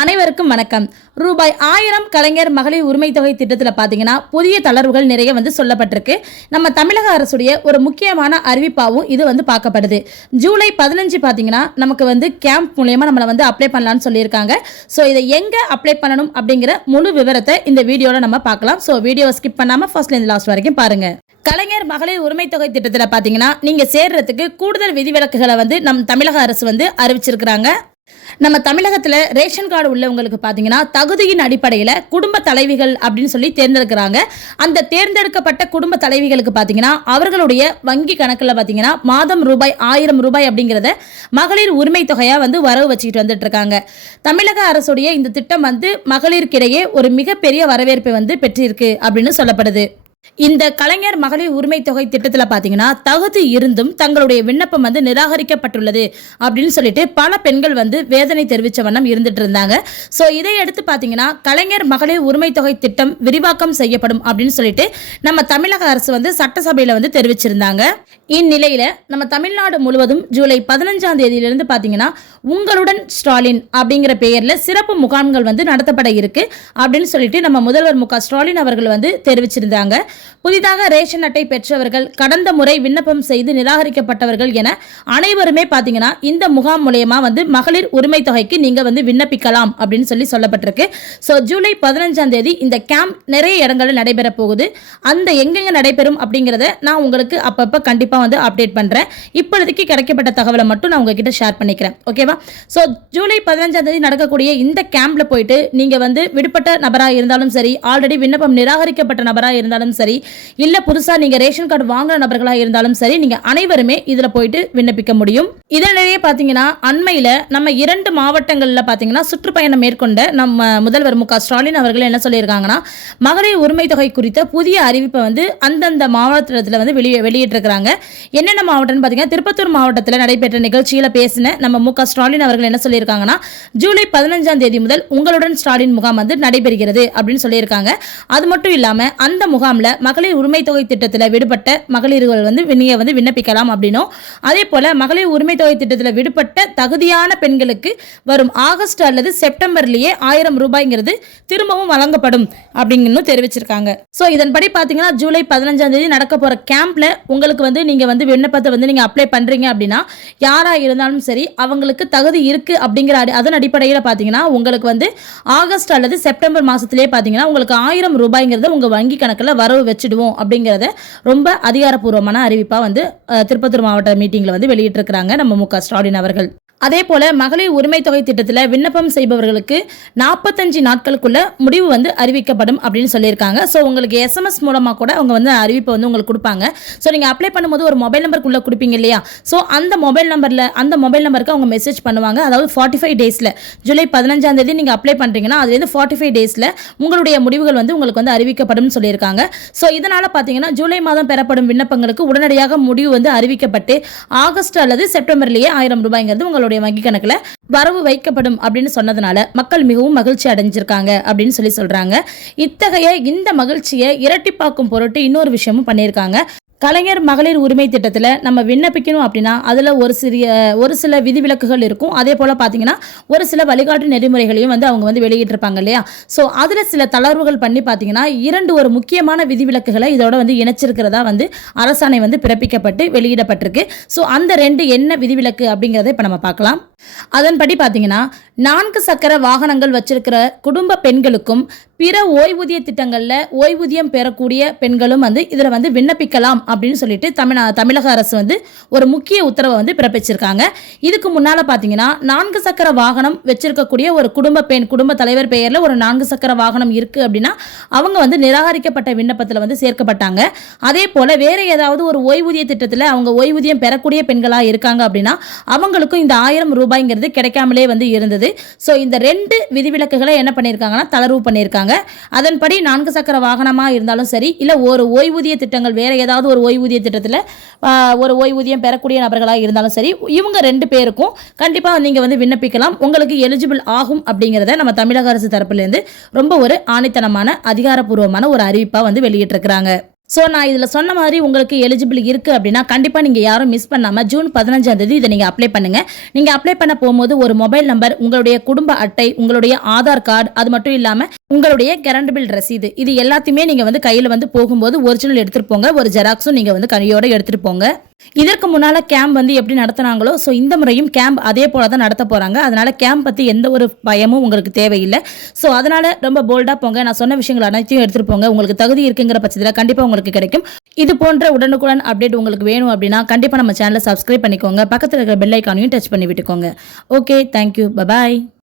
அனைவருக்கும் வணக்கம். ரூபாய் ஆயிரம் கலைஞர் மகளிர் உரிமை தொகை திட்டத்தில் பார்த்தீங்கன்னா புதிய தளர்வுகள் நிறைய வந்து சொல்லப்பட்டிருக்கு. நம்ம தமிழக அரசுடைய ஒரு முக்கியமான அறிவிப்பாகவும் இது வந்து பார்க்கப்படுது. ஜூலை பதினஞ்சு பார்த்தீங்கன்னா நமக்கு வந்து கேம்ப் மூலயமா நம்மளை வந்து அப்ளை பண்ணலாம்னு சொல்லியிருக்காங்க. ஸோ இதை எங்கே அப்ளை பண்ணணும் அப்படிங்கிற முழு விவரத்தை இந்த வீடியோவில் நம்ம பார்க்கலாம். ஸோ வீடியோவை ஸ்கிப் பண்ணாமல் ஃபர்ஸ்ட்லேருந்து லாஸ்ட் வரைக்கும் பாருங்கள் கலைஞர் மகளிர் உரிமை தொகை திட்டத்தில் பார்த்தீங்கன்னா நீங்கள் சேர்றதுக்கு கூடுதல் விதிவிலக்குகளை வந்து நம் தமிழக அரசு வந்து அறிவிச்சிருக்கிறாங்க. நம்ம தமிழகத்தில் ரேஷன் கார்டு உள்ளவங்களுக்கு பார்த்தீங்கன்னா தகுதியின் அடிப்படையில் குடும்ப தலைவிகள் அப்படின்னு சொல்லி தேர்ந்தெடுக்கிறாங்க. அந்த தேர்ந்தெடுக்கப்பட்ட குடும்ப தலைவிகளுக்கு பார்த்தீங்கன்னா அவர்களுடைய வங்கி கணக்கில் பார்த்தீங்கன்னா மாதம் ரூபாய் ஆயிரம் ரூபாய் அப்படிங்கிறத மகளிர் உரிமை தொகையாக வந்து வரவு வச்சுக்கிட்டு வந்துட்டு இருக்காங்க தமிழக அரசுடைய இந்த திட்டம் வந்து மகளிருக்கிடையே ஒரு மிகப்பெரிய வரவேற்பை வந்து பெற்றிருக்கு அப்படின்னு சொல்லப்படுது. இந்த கலைஞர் மகளிர் உரிமை தொகை திட்டத்தில் பார்த்தீங்கன்னா தகுதி இருந்தும் தங்களுடைய விண்ணப்பம் வந்து நிராகரிக்கப்பட்டுள்ளது அப்படின்னு சொல்லிட்டு பல பெண்கள் வந்து வேதனை தெரிவித்த வண்ணம் இருந்துட்டு இருந்தாங்க. ஸோ இதை எடுத்து பார்த்தீங்கன்னா கலைஞர் மகளிர் உரிமை தொகை திட்டம் விரிவாக்கம் செய்யப்படும் அப்படின்னு சொல்லிட்டு நம்ம தமிழக அரசு வந்து சட்டசபையில் வந்து தெரிவிச்சிருந்தாங்க. இந்நிலையில் நம்ம தமிழ்நாடு முழுவதும் ஜூலை பதினஞ்சாம் தேதியிலிருந்து பார்த்தீங்கன்னா உங்களுடன் ஸ்டாலின் அப்படிங்கிற பெயரில் சிறப்பு முகாம்கள் வந்து நடத்தப்பட இருக்கு அப்படின்னு சொல்லிட்டு நம்ம முதல்வர் மு க ஸ்டாலின் அவர்கள் வந்து தெரிவிச்சிருந்தாங்க. புதிதாக ரேஷன் அட்டை பெற்றவர்கள் கடந்த முறை விண்ணப்பம் செய்து நிராகரிக்கப்பட்டவர்கள் என அனைவருமே பார்த்தீங்கன்னா இந்த முகாம் மூலயமா வந்து மகளிர் உரிமை தொகைக்கு நீங்கள் வந்து விண்ணப்பிக்கலாம் அப்படின்னு சொல்லி சொல்லப்பட்டிருக்கு. ஸோ ஜூலை பதினஞ்சாம் தேதி இந்த கேம்ப் நிறைய இடங்களில் நடைபெற போகுது. அந்த எங்கெங்க நடைபெறும் அப்படிங்கிறத நான் உங்களுக்கு அப்பப்போ கண்டிப்பாக வந்து அப்டேட் பண்ணுறேன் இப்பொழுதுக்கு கிடைக்கப்பட்ட தகவலை மட்டும் நான் உங்ககிட்ட ஷேர் பண்ணிக்கிறேன். ஓகேவா ஸோ ஜூலை பதினஞ்சாம் தேதி நடக்கக்கூடிய இந்த கேம்ப்ல போயிட்டு நீங்கள் வந்து விடுபட்ட நபராக இருந்தாலும் சரி ஆல்ரெடி விண்ணப்பம் நிராகரிக்கப்பட்ட நபராக இருந்தாலும் சரி. இல்லை புதுசாக நீங்கள் ரேஷன் கார்டு வாங்குற நபர்களாக இருந்தாலும் சரி நீங்கள் அனைவருமே இதில் போயிட்டு விண்ணப்பிக்க முடியும். இதனிடையே பார்த்தீங்கன்னா அண்மையில் நம்ம இரண்டு மாவட்டங்களில் பார்த்தீங்கன்னா சுற்றுப்பயணம் மேற்கொண்ட நம்ம முதல்வர் மு ஸ்டாலின் அவர்கள் என்ன சொல்லியிருக்காங்கன்னா மகளிர் உரிமை தொகை குறித்த புதிய அறிவிப்பை வந்து அந்தந்த மாவட்டத்தில் வந்து வெளியே வெளியிட்டிருக்கிறாங்க. என்னென்ன மாவட்டம்னு பார்த்தீங்கன்னா திருப்பத்தூர் மாவட்டத்தில் நடைபெற்ற நிகழ்ச்சியில் பேசின நம்ம மு ஸ்டாலின் அவர்கள் என்ன சொல்லியிருக்காங்கன்னா ஜூலை பதினஞ்சாம் தேதி முதல் உங்களுடன் ஸ்டாலின் முகாம் வந்து நடைபெறுகிறது அப்படின்னு சொல்லியிருக்காங்க. அது மட்டும் இல்லாமல் அந்த முகாமில் மகளிர் உரிமை தொகை திட்டத்தில் விடுபட்ட மகளிர்கள் வந்து நீங்கள் வந்து விண்ணப்பிக்கலாம் அப்படின்னும். அதே போல் மகளிர் உரிமை தொகை திட்டத்தில் விடுபட்ட தகுதியான பெண்களுக்கு வரும் ஆகஸ்ட் அல்லது செப்டம்பர்லேயே ஆயிரம் ரூபாய்ங்கிறது திரும்பவும் வழங்கப்படும் அப்படிங்கன்னு தெரிவிச்சிருக்காங்க. ஸோ இதன்படி பார்த்தீங்கன்னா ஜூலை பதினஞ்சாம் தேதி நடக்க போகிற கேம்ப்ல உங்களுக்கு வந்து நீங்கள் வந்து விண்ணப்பத்தை வந்து நீங்கள் அப்ளை பண்ணுறீங்க அப்படின்னா யாராக இருந்தாலும் சரி அவங்களுக்கு தகுதி இருக்கு அப்படிங்கிற அடி- அதன் அடிப்படையில் பார்த்தீங்கன்னா உங்களுக்கு வந்து ஆகஸ்ட் அல்லது செப்டம்பர் மாதத்துலேயே பார்த்தீங்கன்னா உங்களுக்கு ஆயிரம் ரூபாய்ங்கிறது உங்கள் வங்கி கணக்கில் வரவு வச்சிடுவோம் அப்படிங்கிறத ரொம்ப அதிகாரப்பூர்வமான அறிவிப்பாக வந்து திருப்பத்தூர் மாவட்ட மீட்டிங்கில் வந்து வெளியிட்டிருக்கிறாங்க நம்ம மு க ஸ்டாலின் அவர்கள். அதே போல மகளிர் உரிமை தொகை திட்டத்தில் விண்ணப்பம் செய்பவர்களுக்கு நாற்பத்தஞ்சு நாட்களுக்குள்ள முடிவு வந்து அறிவிக்கப்படும் அப்படின்னு சொல்லியிருக்காங்க. ஸோ உங்களுக்கு எஸ்எம்எஸ் மூலமாக கூட அவங்க வந்து அறிவிப்பை வந்து உங்களுக்கு கொடுப்பாங்க. ஸோ நீங்கள் அப்ளை பண்ணும்போது ஒரு மொபைல் நம்பருக்குள்ளே கொடுப்பீங்க இல்லையா? ஸோ அந்த மொபைல் நம்பரில் அந்த மொபைல் நம்பருக்கு அவங்க மெசேஜ் பண்ணுவாங்க. அதாவது ஃபார்ட்டி ஃபைவ் டேஸில் ஜூலை பதினஞ்சாம் தேதி நீங்கள் அப்ளை பண்ணுறீங்கன்னா அதுலேருந்து ஃபார்ட்டி ஃபைவ் டேஸில் உங்களுடைய முடிவுகள் வந்து உங்களுக்கு வந்து அறிவிக்கப்படும் சொல்லியிருக்காங்க. ஸோ இதனால் பார்த்தீங்கன்னா ஜூலை மாதம் பெறப்படும் விண்ணப்பங்களுக்கு உடனடியாக முடிவு வந்து அறிவிக்கப்பட்டு ஆகஸ்ட் அல்லது செப்டம்பர்லேயே ஆயிரம் ரூபாய்ங்கிறது உங்களுடைய வங்கி கணக்கில் வரவு வைக்கப்படும் அப்படின்னு சொன்னதுனால மக்கள் மிகவும் மகிழ்ச்சி அடைஞ்சிருக்காங்க அப்படின்னு சொல்லி சொல்றாங்க. இத்தகைய இந்த மகிழ்ச்சியை இரட்டிப்பாக்கும் பொருட்டு இன்னொரு விஷயமும் பண்ணியிருக்காங்க. கலைஞர் மகளிர் உரிமை திட்டத்தில் நம்ம விண்ணப்பிக்கணும் அப்படின்னா அதில் ஒரு சிறிய ஒரு சில விதிவிலக்குகள் இருக்கும். அதே போல் பார்த்தீங்கன்னா ஒரு சில வழிகாட்டு நெறிமுறைகளையும் வந்து அவங்க வந்து வெளியிட்டிருப்பாங்க இல்லையா? ஸோ அதில் சில தளர்வுகள் பண்ணி பார்த்தீங்கன்னா இரண்டு ஒரு முக்கியமான விதிவிலக்குகளை இதோட வந்து இணைச்சிருக்கிறதா வந்து அரசாணை வந்து பிறப்பிக்கப்பட்டு வெளியிடப்பட்டிருக்கு. ஸோ அந்த ரெண்டு என்ன விதிவிலக்கு அப்படிங்கிறத இப்போ நம்ம பார்க்கலாம். அதன்படி பார்த்தீங்கன்னா நான்கு சக்கர வாகனங்கள் வச்சிருக்கிற குடும்ப பெண்களுக்கும் பிற ஓய்வூதிய திட்டங்களில் ஓய்வூதியம் பெறக்கூடிய பெண்களும் வந்து இதில் வந்து விண்ணப்பிக்கலாம் அப்படின்னு சொல்லிட்டு தமிழ தமிழக அரசு வந்து ஒரு முக்கிய உத்தரவை வந்து பிறப்பிச்சிருக்காங்க. இதுக்கு முன்னால் பார்த்தீங்கன்னா நான்கு சக்கர வாகனம் வச்சிருக்கக்கூடிய ஒரு குடும்ப பெண் குடும்ப தலைவர் பெயரில் ஒரு நான்கு சக்கர வாகனம் இருக்குது அப்படின்னா அவங்க வந்து நிராகரிக்கப்பட்ட விண்ணப்பத்தில் வந்து சேர்க்கப்பட்டாங்க. அதே போல் வேறு ஏதாவது ஒரு ஓய்வூதிய திட்டத்தில் அவங்க ஓய்வூதியம் பெறக்கூடிய பெண்களாக இருக்காங்க அப்படின்னா அவங்களுக்கும் இந்த ஆயிரம் ரூபாய் ரூபாய்ங்கிறது கிடைக்காமலே வந்து இருந்தது. ஸோ இந்த ரெண்டு விதிவிலக்குகளை என்ன பண்ணியிருக்காங்கன்னா தளர்வு பண்ணியிருக்காங்க அதன்படி நான்கு சக்கர வாகனமாக இருந்தாலும் சரி இல்லை ஒரு ஓய்வூதிய திட்டங்கள் வேறு ஏதாவது ஒரு ஓய்வூதிய திட்டத்தில் ஒரு ஓய்வூதியம் பெறக்கூடிய நபர்களாக இருந்தாலும் சரி இவங்க ரெண்டு பேருக்கும் கண்டிப்பாக நீங்கள் வந்து விண்ணப்பிக்கலாம். உங்களுக்கு எலிஜிபிள் ஆகும் அப்படிங்கிறத நம்ம தமிழக அரசு தரப்புலேருந்து ரொம்ப ஒரு ஆணித்தனமான அதிகாரப்பூர்வமான ஒரு அறிவிப்பாக வந்து வெளியிட்டிருக்கிறாங்க. ஸோ நான் இதில் சொன்ன மாதிரி உங்களுக்கு எலிஜிபிள் இருக்குது அப்படின்னா கண்டிப்பாக நீங்கள் யாரும் மிஸ் பண்ணாமல் ஜூன் பதினஞ்சாம் தேதி இதை நீங்கள் அப்ளை பண்ணுங்கள் நீங்கள் அப்ளை பண்ண போகும்போது ஒரு மொபைல் நம்பர் உங்களுடைய குடும்ப அட்டை உங்களுடைய ஆதார் கார்டு அது மட்டும் இல்லாமல் உங்களுடைய கரண்ட் பில் ரசீது. இது எல்லாத்தையுமே நீங்கள் வந்து கையில் வந்து போகும்போது ஒரிஜினல் எடுத்துகிட்டு போங்க. ஒரு ஜெராக்ஸும் நீங்கள் வந்து கையோடு எடுத்துகிட்டு போங்க. இதற்கு முன்னால் கேம்ப் வந்து எப்படி நடத்துனாங்களோ ஸோ இந்த முறையும் கேம்ப் அதே போல தான் நடத்த போகிறாங்க அதனால் கேம்ப் பற்றி எந்த ஒரு பயமும் உங்களுக்கு தேவையில்லை. ஸோ அதனால் ரொம்ப போல்டாக போங்க. நான் சொன்ன விஷயங்கள் அனைத்தையும் எடுத்துகிட்டு போங்க. உங்களுக்கு தகுதி இருக்குங்கிற பட்சத்தில் கண்டிப்பாக உங்களுக்கு கிடைக்கும். இது போன்ற உடனுக்குடன் அப்டேட் உங்களுக்கு வேணும் அப்படின்னா கண்டிப்பாக நம்ம சேனலை சப்ஸ்கிரைப் பண்ணிக்கோங்க. பக்கத்தில் இருக்கிற பெல் ஐக்கானையும் டச் பண்ணி விட்டுக்கோங்க ஓகே தேங்க்யூ பபாய்